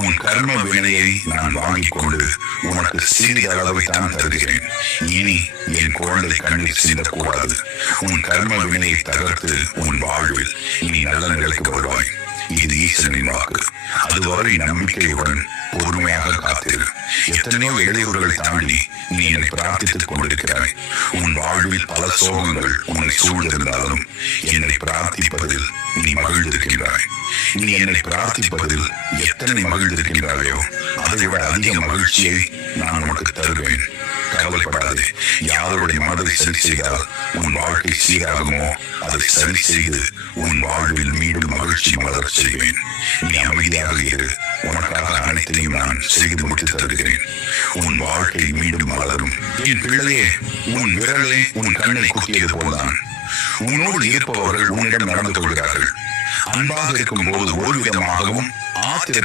உன் கர்ம வினையை நான் வாங்கிக் கொண்டு உனக்கு சிறிதளவை தான் தருகிறேன். இனி என் குழந்தை கண்ணீர் சிந்தக்கூடாது. உன் கர்ம வினையை தகர்த்து உன் வாழ்வில் நீ நல்ல நிலைக்கு வருவாய். இது ஈசனின் வாக்கு. அதுவரை நம்பிக்கையுடன் பொறுமையாக காத்திரு. எத்தனையோ இடையூறுகளை தாண்டி நீ என்னை பிரார்த்தித்துக் கொண்டிருக்கிறாய். உன் வாழ்வில் பல சோகங்கள் உன்னை சூழ்ந்திருந்தாலும் என்னை பிரார்த்திப்பதில் நீ மகிழ்ந்திருக்கின்றாய். நீ என்னை பிரார்த்திப்பதில் எத்தனை மகிழ்ந்திருக்கின்றாயோ அதை விட அதிக மகிழ்ச்சியை நான் உனக்கு தருவேன். கவலைப்படாதே. யாருடைய மனதை சரி செய்தால் உன் வாழ்க்கை சீராகுமோ அதை சரி செய்து உன் வாழ்வில் மீண்டும் மகிழ்ச்சி மலர செய்வேன். நீ அமைதியாக இரு. உனக்காக அனைத்தையும் நான் செய்து முடித்து தருகிறேன். உன் வாழ்க்கை மீண்டும் மலரும். என் பிள்ளையே, உன் விரலே உன் கண்ணை குத்தியது போல்தான் உன்னோடு இருப்பவர்கள் உன்னிடம் நடந்து கொள்கிறார்கள். அன்பாக இருக்கும் போது ஒரு விதமாகவும் ஆத்திர